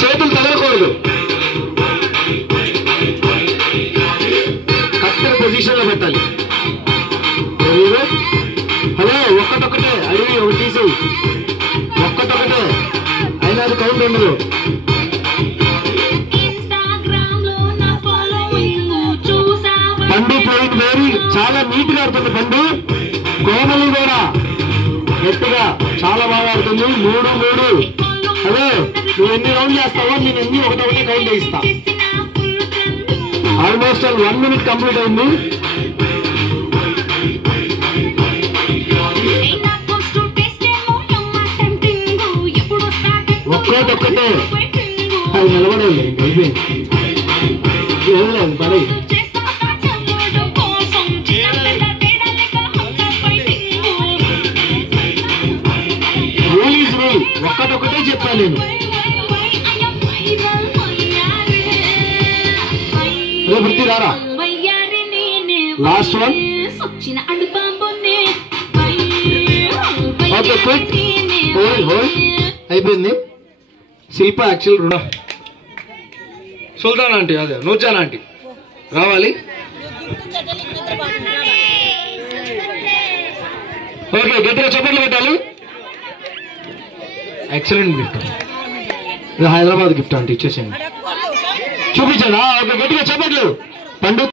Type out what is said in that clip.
చేతులు తగలకూడదు, correct position లో పెట్టాలి. హలో, ఒక్కటొక్కటే అడిగి ఒకటి తీసి, ఒక్కటొక్కటే అయినా అది కౌంట్ ఉండదు. పండు పోయింది వేరి, చాలా నీట్ గా ఆడుతుంది పండు. కోమలి కూడా గట్టిగా చాలా బాగా ఆడుతుంది. 3-3. అదే నువ్వు ఎన్ని రౌండ్ చేస్తావో నేను ఎన్ని ఒకటొకటే కౌంట్ చేయిస్తా. ఆల్మోస్ట్ 1 minute కంప్లీట్ అయింది. ఒక్కటొక్కటే అది నిలబడేది, అయిపోయింది. ఏం లేదు పడే. ఒక్కటొక్కటే చెప్పాను నేను. వృత్తి రారా, last one. Okay quick, hold అయిపోయింది. శిల్ప యాక్చువల్ రుణ సుల్తాన్ ఆంటీ, అదే నూర్జాన్ ఆంటీ రావాలి. ఓకే, గట్టిగా చప్పట్లు పెట్టాలి. ఎక్సలెంట్ గిఫ్ట్, ఇది హైదరాబాద్ గిఫ్ట్ అంటే ఇచ్చేసేయండి, చూపించండి. ఓకే, గట్టిగా చప్పట్లు. పండు